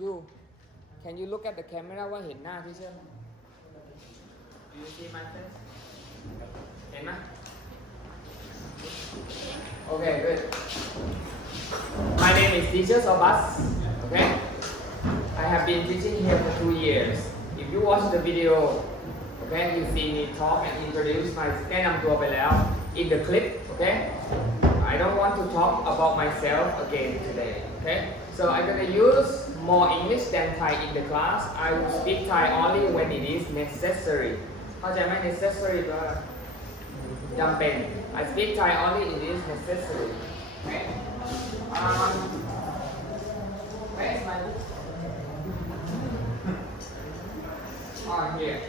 You can you look at the camera ว่าเห็นหน้าที่เชื่อไหม Do you see my face เห็นไหม Okay good My name is Teacher Sobas Okay I have been teaching here for 2 years If you watch the video Okay you see me talk and introduce my แนะนำตัวไปแล้ว in the clip Okay I don't want to talk about myself again today Okay so I'm gonna use more English than Thai in the class I will speak Thai only when it is necessary เข้าใจไหม necessary แปลว่าจำเป็น I speak Thai only it is necessary Okay where is my book here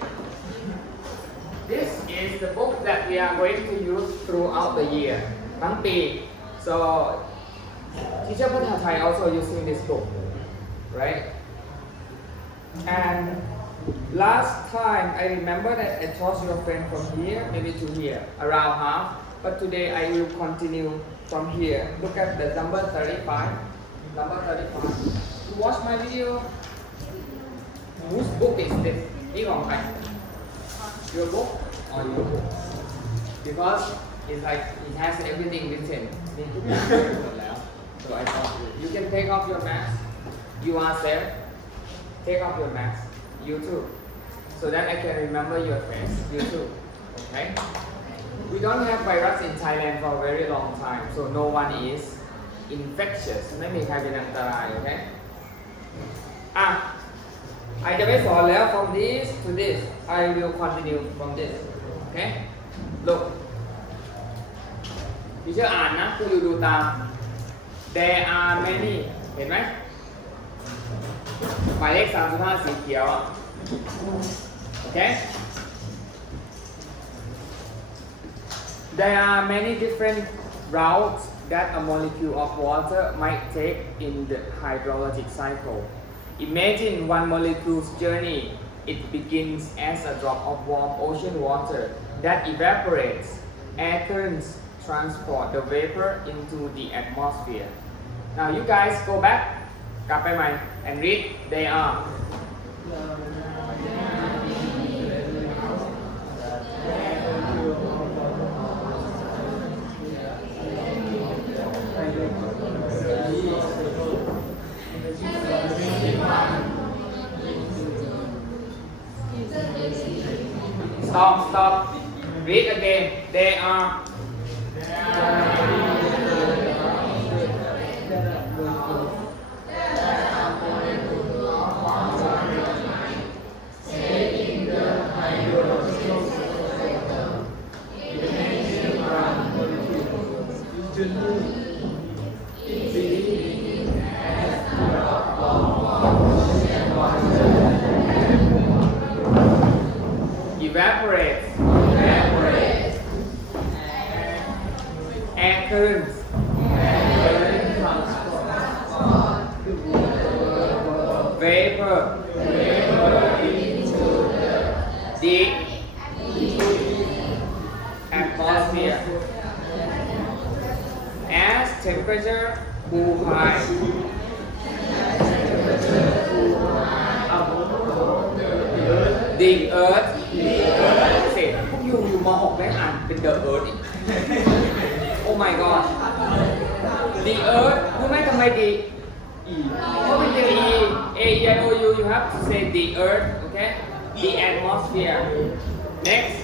This is the book that we are going to use throughout the year ทั้งปี so teacher ภาษาไทย also using this book right and last time I remember that I taught your friend from here maybe to here around half but today I will continue from here look at the number 35 you watch my video whose book is this นี่ของใคร your book or your book because it's like it has everything written นี่ทุกอย่างหมดแล้ว so I thought you can take off your mask you are safe take off your mask you too so that I can remember your face you too okay we don't have virus in Thailand for a very long time so no one is infectious ไม่มีใครเป็นอันตราย okay อ่ะI จะไม่สอนแล้ว from this to this I will continue from this okay look พี่เชื่ออ่านนะคุณดูตาม there are many เห็นไหมหมายเลข35สีเขียวโอเค there are many different routes that a molecule of water might take in the hydrologic cycle Imagine one molecule's journey. It begins as a drop of warm ocean water that evaporates. Air currents transport the vapor into the atmosphere. Now you guys go back, กลับไปใหม่ and read. They are. Stop. Read again. They are. Evaporates. Air currents. Vapor. The atmosphere. As temperature too high. The earth เสร็จพวกอยู่ม.6 ได้อ่านเป็น the earth อีก Oh my god the earth รู้ไหมทำไม the e เพราะเป็น the e a e i o u you have to say the earth okay the atmosphere next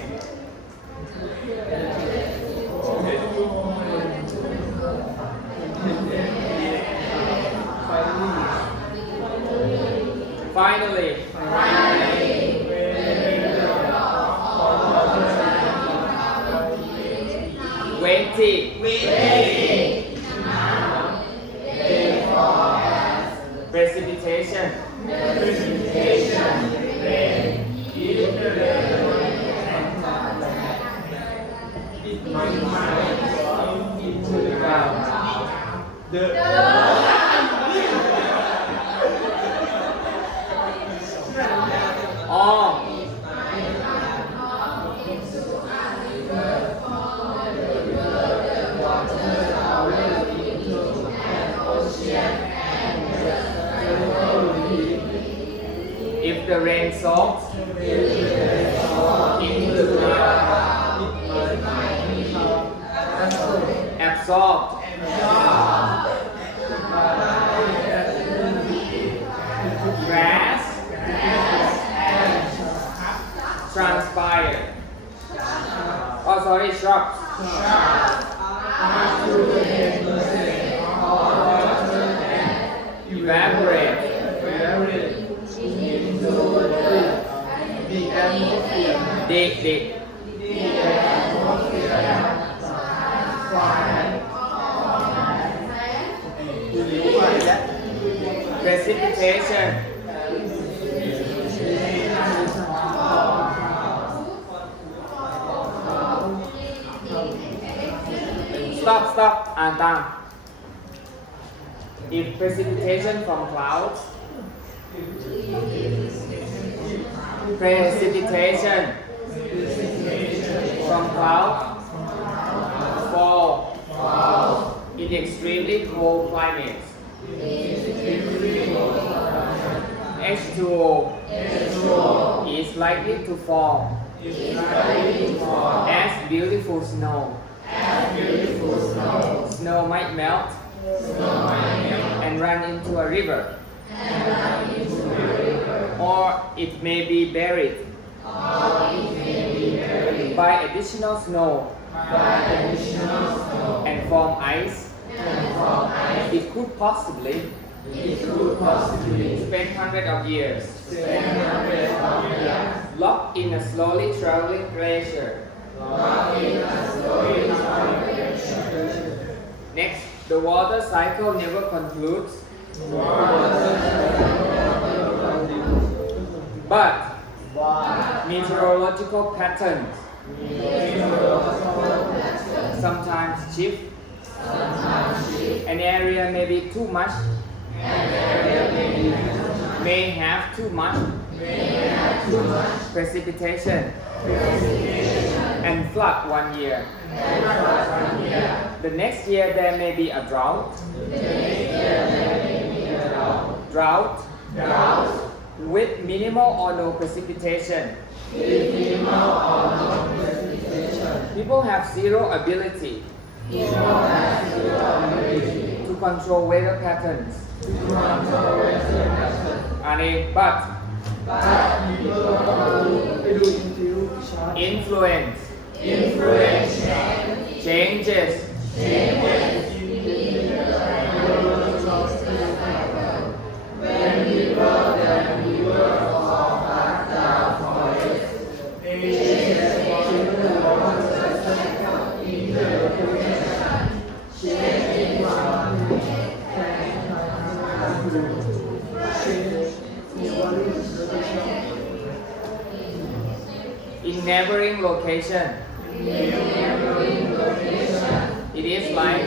finally waiting precipitation into the ground if the rain soaks into the ground, absorbed, grass, transpired. Oh, sorry, shrubs. Evaporate. Dig. Precipitation. Stop อ่านตาม If precipitation from clouds, precipitation from clouds fall in extremely cold climates. H2O is likely to fall as beautiful snow. Snow might melt and run into a river, or it may be buried by additional snow and form ice. It could possibly spend hundreds of years locked in a slowly traveling glacier. Next, the water cycle never concludes, but meteorological patterns sometimes shift. An area may be too much, may have too much precipitation and flood one year. The next year there may be a drought. With minimal or no precipitation. People have zero ability to control weather patterns. But influence changes in neighboring location. It is like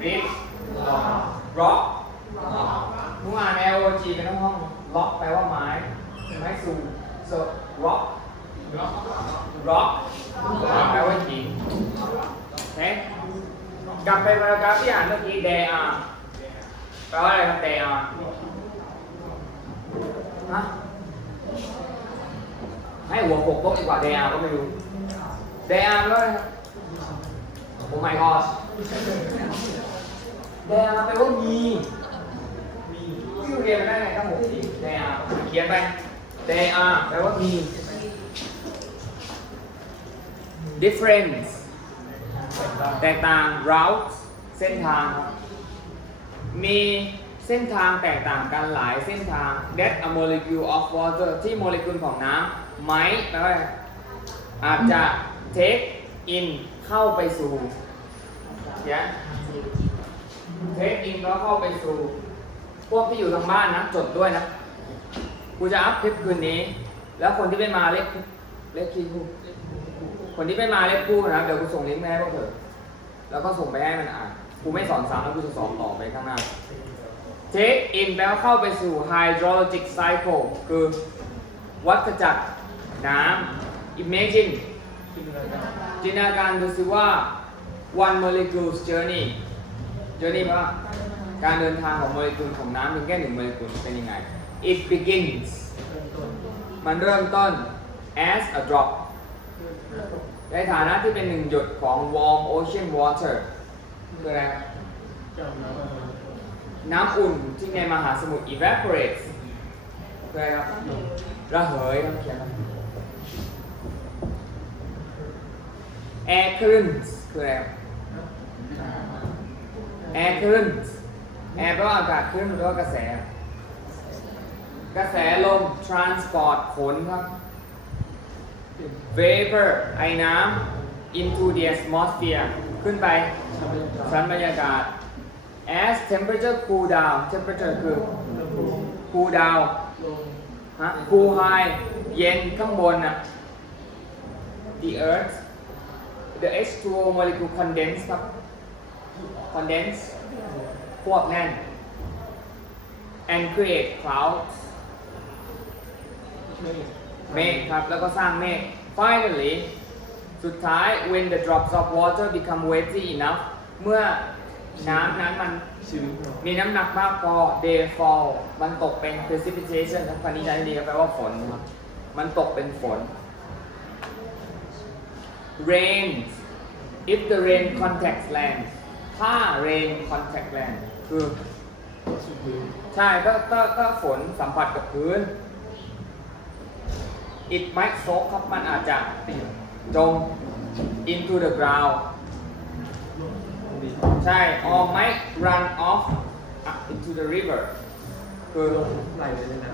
Read rock ผู้อ่าน LOG เป็นห้อง rock แปลว่าไม้สูง so rock แปลว่าหินโอเคกลับไปพารากราฟที่อ่านเมื่อกี้ there are แปลว่าอะไรครับ there are ฮะให้หัวปกลบดีกว่า there are ก็ไม่รู้ there are แปลว่าอะไรครับโอ้ my gosh there are แปลว่ามีที่เรียนมาได้ไงตั้ง6 ที there are เขียนไป there are แปลว่ามี difference แตกต่าง route เส้นทาง มีเส้นทางแตกต่างกันหลายเส้นทาง that a molecule of water ที่โมเลกุลของน้ำ might แปลว่าอาจจะ take in เข้าไปสู่take in แล้วเข้าไปสู่พวกที่อยู่ทางบ้านนะจดด้วยนะกูจะอัพคลิปคืนนี้แล้วคนที่ไม่มาเล็กคีย์คนที่ไม่มาเล็กคู่นะเดี๋ยวกูส่งลิงก์ให้พวกเธอแล้วก็ส่งไปให้มันอ่านกูไม่สอนซ้ำแล้วกูจะสอนต่อไปข้างหน้า take in แปลว่าเข้าไปสู่ hydrologic cycle คือวัฏจักรน้ำ imagine จินตนาการดูสิว่า one molecule's journey แปลว่าการเดินทางของโมเลกุลของน้ำเพียงแค่หนึ่งโมเลกุลเป็นยังไง it begins มันเริ่มต้น as a drop ในฐานะที่เป็นหนึ่งหยดของ warm ocean water คืออะไรครับน้ำอุ่นที่ในมหาสมุทร evaporates คืออะไรครับระเหยครับเขียนครับ air currents คืออะไรครับ air currents air แปลว่าอากาศ current แปลว่ากระแสลม transport ขนครับ vapor ไอน้ำ into the atmosphere ขึ้นไปชั้นบรรยากาศ as temperature cool down temperature คือ cool down cool high เย็นข้างบนน่ะ the earth the H2O molecule condense ครับ condense ควบแน่น and create clouds เมฆครับแล้วก็สร้างเมฆ finally สุดท้าย when the drops of water become weighty enough เมื่อน้ำนั้นมันมีน้ำหนักมากพอ they fall มันตกเป็น precipitation ครับคำนี้ใช้ดีแปลว่าฝนครับมันตกเป็นฝน rain if the rain contacts land ถ้า rain contact land คือใช่ถ้าฝนสัมผัสกับพื้น it might soak ครับมันอาจจะจม into the ground ใช่ or might run off into the river คือ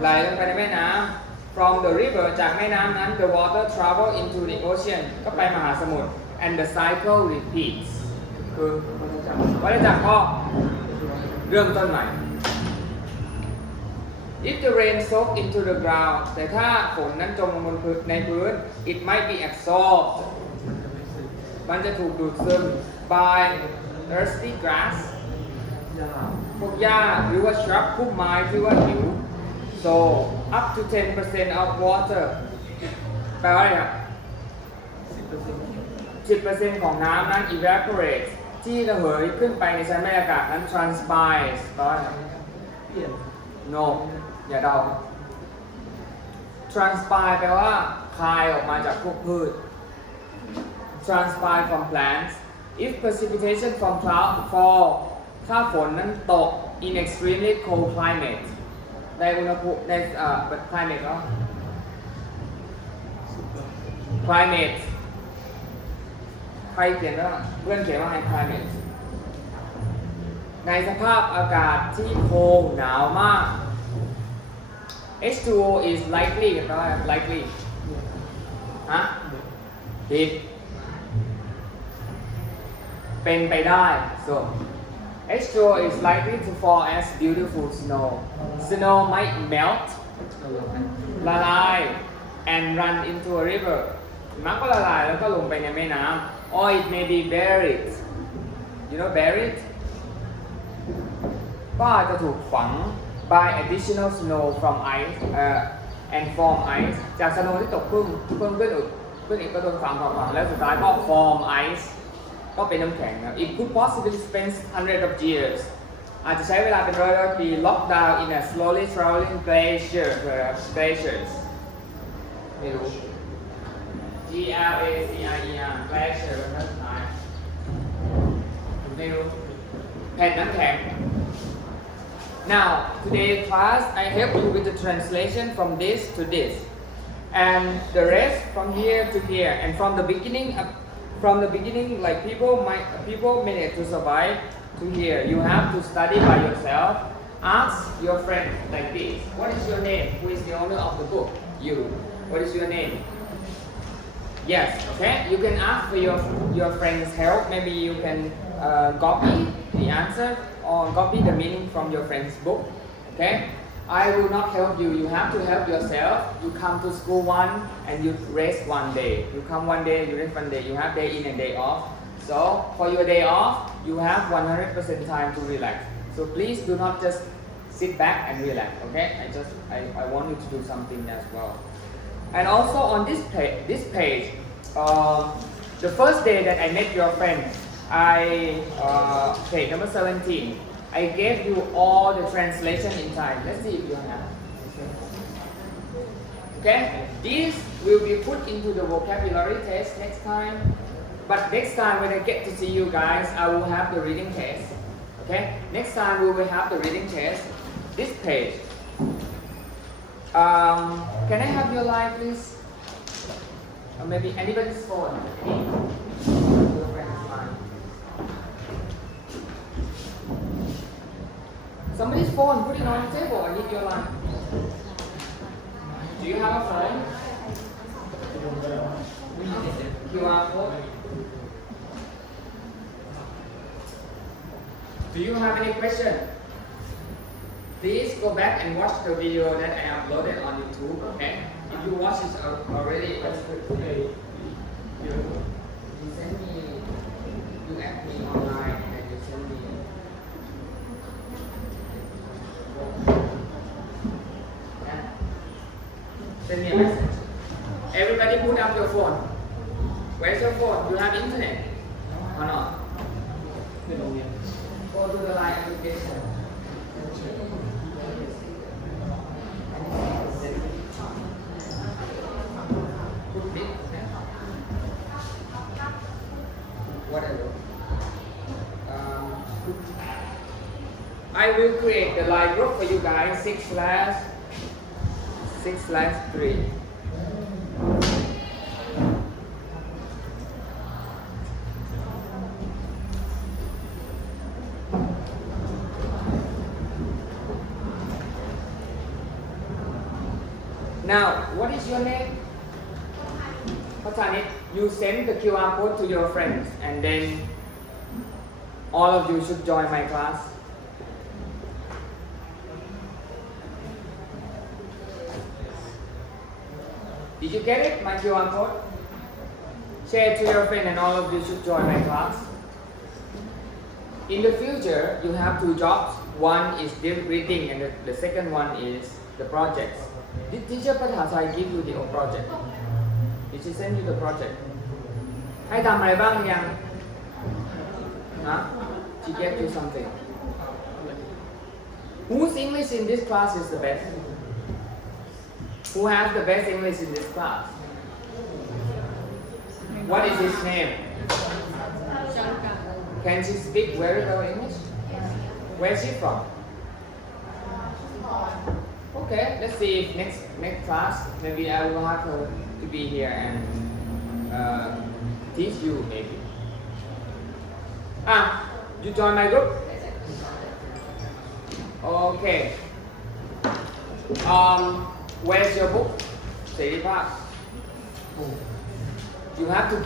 ไหลลงไปในแม่น้ำ from the river จากแม่น้ำนั้น the water travel into the ocean ก็ไปมหาสมุทร and the cycle repeats คือวัฏจักรก็เริ่มต้นใหม่ if the rain soak into the ground แต่ถ้าฝนนั้นจมลงบนในพื้น it might be absorbed มันจะถูกดูดซึม by thirsty grass พวกหญ้าหรือว่า shrub พุ่มไม้ที่ว่าหิว so up to 10% of water แปลว่าอะไรครับ 10% ของน้ำนั้น evaporates ที่ระเหยขึ้นไปในชั้นบรรยากาศนั้น transpires แปลว่าอะไร no อย่าเดา transpire แปลว่าคายออกมาจากพวกพืช transpire from plants if precipitation from cloud fall ถ้าฝนนั้นตก in extremely cold climate ในอุณหภูมิใน climate แล้ว climate ใครเขียนว่าเพื่อนเขียนว่าไง climate ในสภาพอากาศที่โคลด์หนาวมาก H2O is likely แปลว่า likely ฮะผิดเป็นไปได้ so H2O is likely to fall as beautiful snow snow might melt ละลาย and run into a river มันก็ละลายแล้วก็ลงไปในแม่น้ำ or it may be buried you know buried ก็อาจจะถูกฝัง by additional snow from ice and form ice จาก snow ที่ตกเพิ่มขึ้นอีกก็โดนฝังแล้วสุดท้ายก็ form ice ก็เป็นน้ำแข็งครับ it could possibly spend hundreds of years อาจจะใช้เวลาเป็นร้อยปี locked down in a slowly traveling glacier glaciers ไม่รู้ glacier เป็นภาษาไทยไม่รู้แผ่นน้ำแข็ง now today class I help you with the translation from this to this and the rest from here to here and from the beginning like people manage to survive to here you have to study by yourself ask your friend like this what is your name who is the owner of the book you what is your name yes okay you can ask for your friend's help maybe you can copy the answer or copy the meaning from your friend's book okay I will not help you. You have to help yourself. You come to school one and you rest one day. You come one day, you rest one day. You have day in and day off. So for your day off, you have 100% time to relax. So please do not just sit back and relax. Okay? I want you to do something as well. And also on this page, the first day that I met your friend, okay, number 17. I gave you all the translation in time. Let's see if you have. Okay, these will be put into the vocabulary test next time. But next time when I get to see you guys, I will have the reading test. Okay, next time we will have the reading test. This page. Can I have your line, please? Or maybe anybody's phone. Your friend's line. Somebody's phone, put it on the table. I need your line. Do you have a phone? QR code? Do you have any question? Please go back and watch the video that I uploaded on YouTube, okay? If you watch it already, that's good. You send me, you add me online and you send me. Yeah. Send me a message. Everybody put up your phone. Where's your phone? You have internet or not? Go to the line application. Whatever. I will create the line group for you guys 6/3. Now, what is your name? Patanit, you send the QR code to your friends and then all of you should join my class. Did you get it, my QR code? Share it to your friend and all of you should join my class. In the future, you have two jobs. One is reading and the second one is the projects. Did teacher Pathasai give you the project? Did she send you the project? ให้ทำอะไรบ้างยัง Huh? She gave you something. Whose English in this class is the best? Who has the best English in this class? What is his name? Can she speak very well English? Where is she from? Okay, let's see if next class maybe I will have her to be here and teach you maybe. You join my group? Okay. Where's your book? Seripa. You have to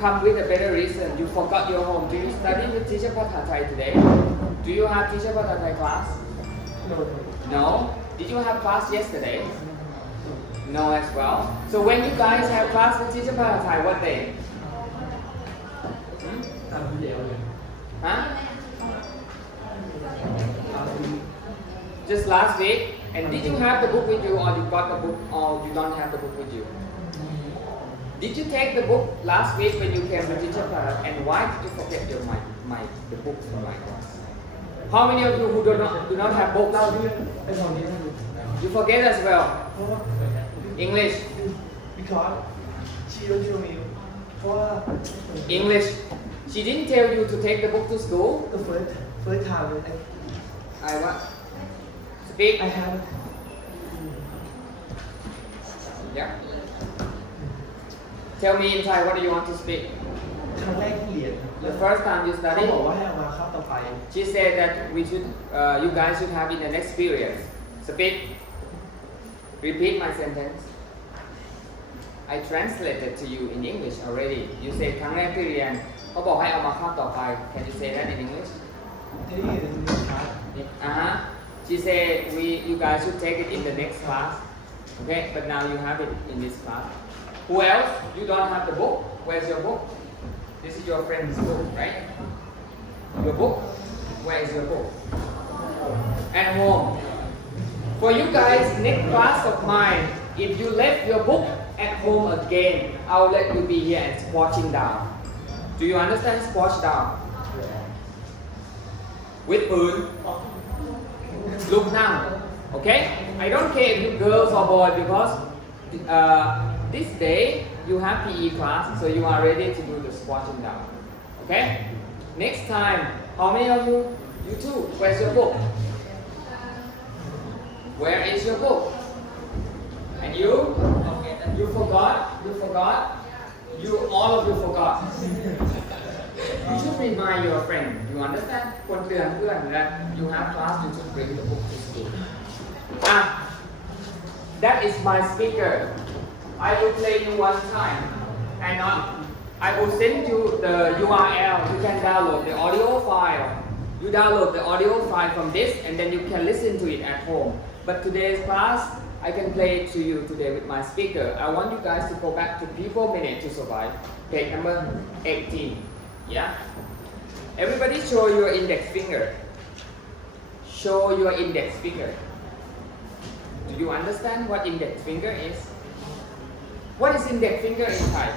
come with a better reason. You forgot your home. Do you study with teacher Pathathai today? Do you have teacher Pathathai class? No. Did you have class yesterday? No as well. So when you guys have class with teacher Pathathai, what day? Huh? Just last week? And did you have the book with you or you got the book or you don't have the book with you? Did you take the book last week when you came to teacher Pathathai and why did you forget the books from my class? How many of you who do not have books? You forget as well. English. Because she don't tell me. English. She didn't tell you to take the book to school? The first time I what? Speak. I have. Yeah. Tell me in Thai what do you want to speak? ครั้งแรกที่เรียน The first time you เขา study? บอกว่าให้เอามาคาบต่อไป She said that you guys should have in the next period. Speak. Repeat my sentence. I translated to you in English already. You said ครั้งแรกที่เรียนเขาบอกให้เอามาคาบต่อไป Can you say that in English? ที่นี่มีคลาส She said you guys should take it in the next class. Okay, but now you have it in this class. Who else? You don't have the book? Where's your book? This is your friend's book, right? Your book? Where is your book? At home. For you guys, next class of mine, if you left your book at home again, I'll let you be here and squatting down. Do you understand squat down? With พื้น look down. Okay? I don't care if you girls or boys because this day you have PE class, so you are ready to do the squatting down. Okay? Next time, how many of you? You too. Where's your book? Where is your book? And you? You forgot? You forgot? You all of you forgot. You should remind your friend. You understand? ควรเตือนเพื่อน that you have class, you should bring the book to school. That is my speaker. I will play you one time, and I will send you the URL. You can download the audio file. You download the audio file from this, and then you can listen to it at home. But today's class, I can play it to you today with my speaker. I want you guys to go back to People Minute to Survive, page number 18. Yeah? Everybody show your index finger. Show your index finger. Do you understand what index finger is? What is index finger in Thai?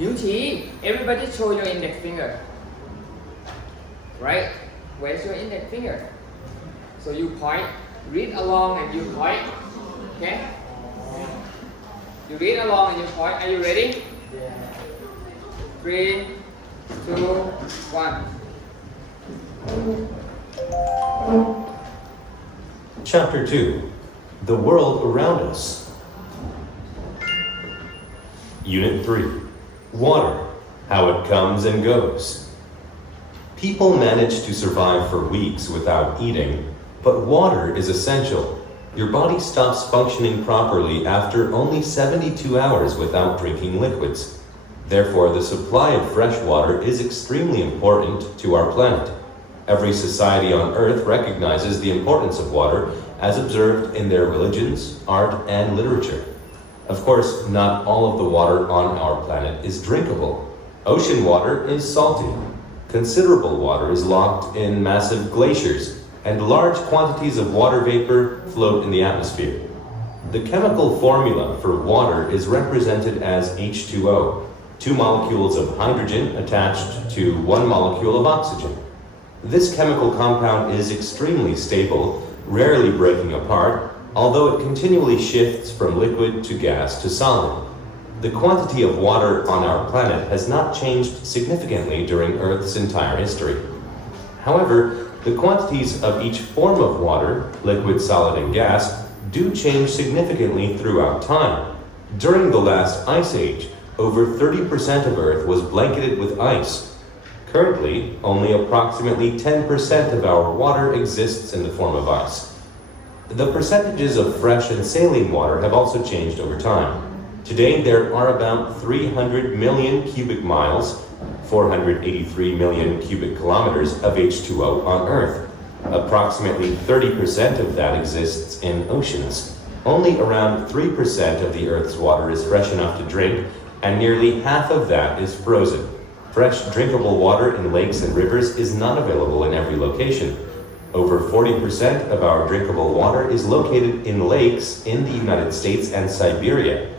นิ้วชี้ Everybody show your index finger. Right? Where's your index finger? So you point, read along and you point. Okay? You read along and you point. Are you ready? 3, 2, 1. Chapter 2. The World Around Us. Unit 3. Water. How it comes and goes. People manage to survive for weeks without eating, but water is essential. Your body stops functioning properly after only 72 hours without drinking liquids. Therefore, the supply of fresh water is extremely important to our planet. Every society on Earth recognizes the importance of water as observed in their religions, art, and literature. Of course, not all of the water on our planet is drinkable. Ocean water is salty. Considerable water is locked in massive glaciers, and large quantities of water vapor float in the atmosphere. The chemical formula for water is represented as H2O, 2 molecules of hydrogen attached to 1 molecule of oxygen. This chemical compound is extremely stable, rarely breaking apart, although it continually shifts from liquid to gas to solid. The quantity of water on our planet has not changed significantly during Earth's entire history. However, the quantities of each form of water, liquid, solid, and gas, do change significantly throughout time. During the last ice age, over 30% of Earth was blanketed with ice. Currently, only approximately 10% of our water exists in the form of ice. The percentages of fresh and saline water have also changed over time. Today, there are about 300 million cubic miles, 483 million cubic kilometers of H2O on Earth. Approximately 30% of that exists in oceans. Only around 3% of the Earth's water is fresh enough to drink, and nearly half of that is frozen. Fresh drinkable water in lakes and rivers is not available in every location. Over 40% of our drinkable water is located in lakes in the United States and Siberia.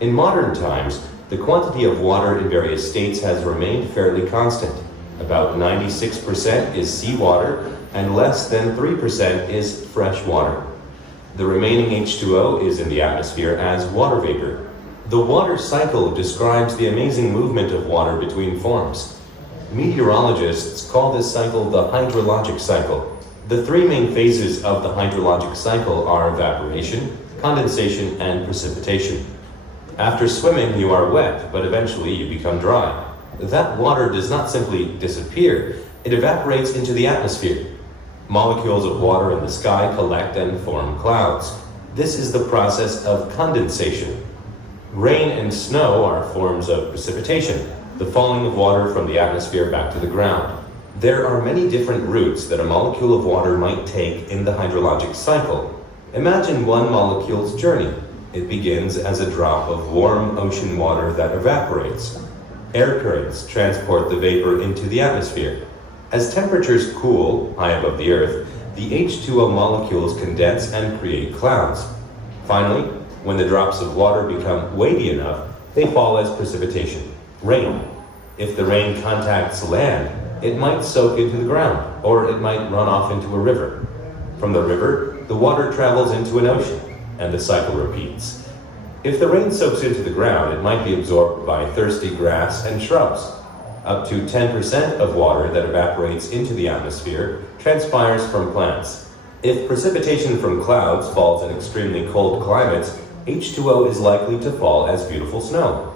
In modern times, the quantity of water in various states has remained fairly constant. About 96% is seawater and less than 3% is fresh water. The remaining H2O is in the atmosphere as water vapor. The water cycle describes the amazing movement of water between forms. Meteorologists call this cycle the hydrologic cycle. The 3 main phases of the hydrologic cycle are evaporation, condensation, and precipitation. After swimming, you are wet, but eventually you become dry. That water does not simply disappear, it evaporates into the atmosphere. Molecules of water in the sky collect and form clouds. This is the process of condensation. Rain and snow are forms of precipitation, the falling of water from the atmosphere back to the ground. There are many different routes that a molecule of water might take in the hydrologic cycle. Imagine one molecule's journey. It begins as a drop of warm ocean water that evaporates. Air currents transport the vapor into the atmosphere. As temperatures cool high above the Earth, the H2O molecules condense and create clouds. Finally, When the drops of water become weighty enough, they fall as precipitation, rain. If the rain contacts land, it might soak into the ground, or it might run off into a river. From the river, the water travels into an ocean, and the cycle repeats. If the rain soaks into the ground, it might be absorbed by thirsty grass and shrubs. Up to 10% of water that evaporates into the atmosphere transpires from plants. If precipitation from clouds falls in extremely cold climates, H2O is likely to fall as beautiful snow.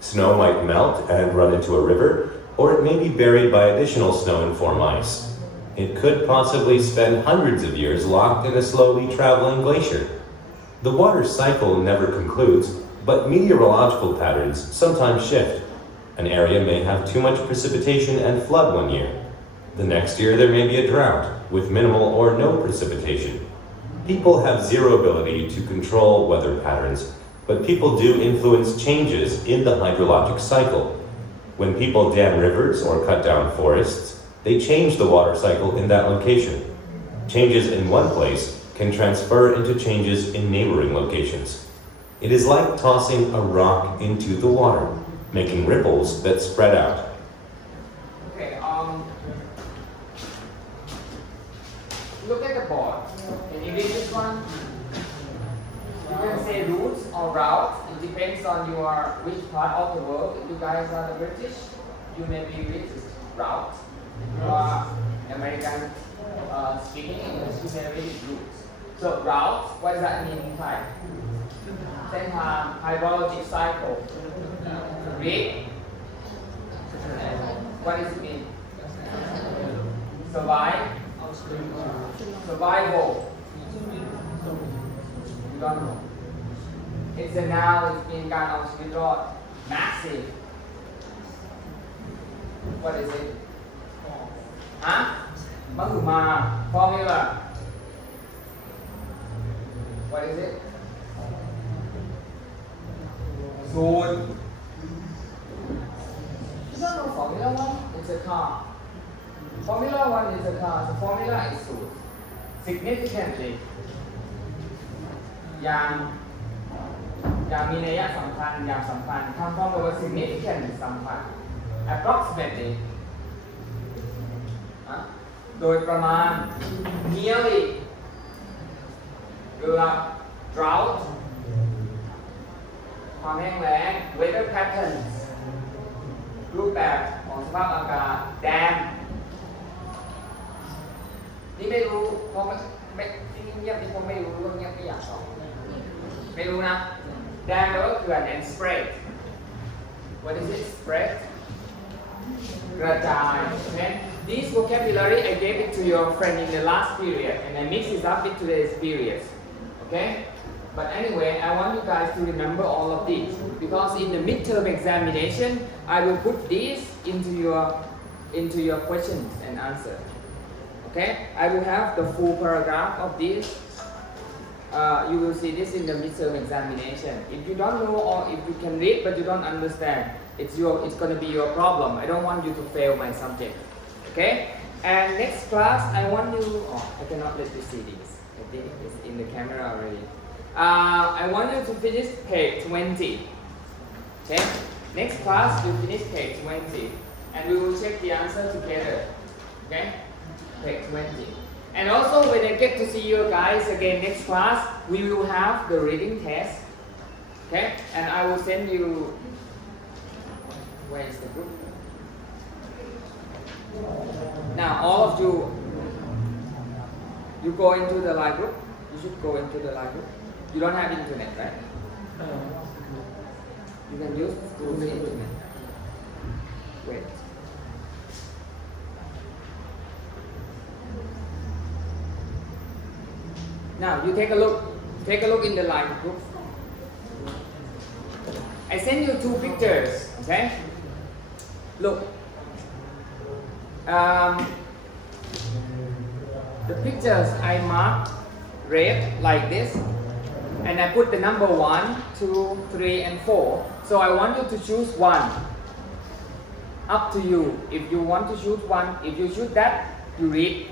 Snow might melt and run into a river, or it may be buried by additional snow and form ice. It could possibly spend hundreds of years locked in a slowly traveling glacier. The water cycle never concludes, but meteorological patterns sometimes shift. An area may have too much precipitation and flood one year. The next year there may be a drought, with minimal or no precipitation. People have zero ability to control weather patterns, but people do influence changes in the hydrologic cycle. When people dam rivers or cut down forests, they change the water cycle in that location. Changes in one place can transfer into changes in neighboring locations. It is like tossing a rock into the water, making ripples that spread out. Okay, look at the board. Can you read this one? You can say routes or routes. It depends on which part of the world. If you guys are the British, you may be read route. If you are American speaking English, you may read routes. So routes, what does that mean in Thai? เส้นทาง hydrologic cycle. Read. What does it mean? Survive. Survival. You don't know. It's a noun. It's been การเอาชีวิตรอด Massive. What is it? ฮะมหึมา Formula. What is it? Zone. You don't know Formula 1? It's a car. Formula 1 is a car. So formula is zone. Significantly. อย่างมีนัยสำคัญอย่างสำคัญคำพ้องกับว่า significant สำคัญ approximately โดยประมาณ nearly เกือบ drought ความแห้งแล้ง weather patterns รูปแบบของสภาพอากาศ dam นี่ไม่รู้เพราะไม่ที่เงียบที่ผมไม่รู้เงียบไม่อยากตอบไม่รู้นะ dam แปลว่าเขื่อน and spread what is it spread กระจาย okay this vocabulary I gave it to your friend in the last period and I mix it up with today's period okay but anyway I want you guys to remember all of these because in the midterm examination I will put these into your questions and answers okay I will have the full paragraph of this you will see this in the midterm examination if you don't know or if you can read but you don't understand it's going to be your problem I don't want you to fail my subject okay and next class I want you I cannot let you see this I think it's in the camera already I want you to finish page 20 okay next class you finish page 20 and we will check the answer together okay page 20 and also when I get to see you guys again next class we will have the reading test okay and I will send you where is the group now all of you go into the live group you should go into the live group you don't have internet right you can use the internet wait now you take a look in the live group I send you two pictures okay look the pictures I marked red like this and I put the number 1, 2, 3 and 4 so I want you to choose one up to you if you want to choose one if you choose that you read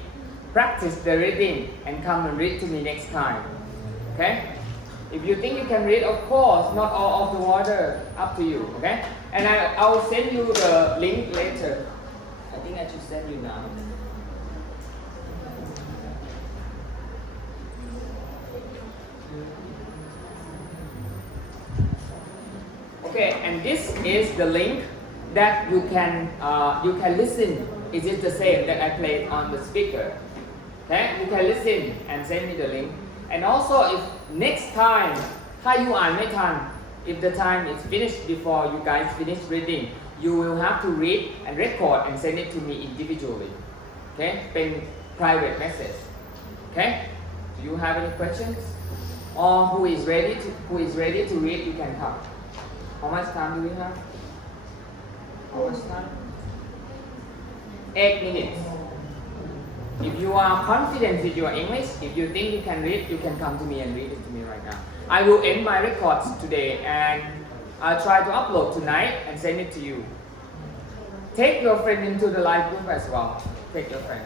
practice the reading and come and read to me next time okay If you think you can read, of course, not all of the water, up to you, okay? And I'll send you the link later. I think I should send you now. Okay, and this is the link that you can listen. Is it the same that I played on the speaker? Okay, you can listen and send me the link. And also, if next time ถ้า you อ่านไม่ทัน if the time is finished before you guys finish reading, you will have to read and record and send it to me individually. Okay, เป็น private message. Okay, do you have any questions? Or who is ready to read, you can come. How much time do we have? How much time? 8 minutes. If you are confident with your English, if you think you can read, you can come to me and read it to me right now. I will end my records today and I'll try to upload tonight and send it to you. Take your friend into the live group as well. Take your friend.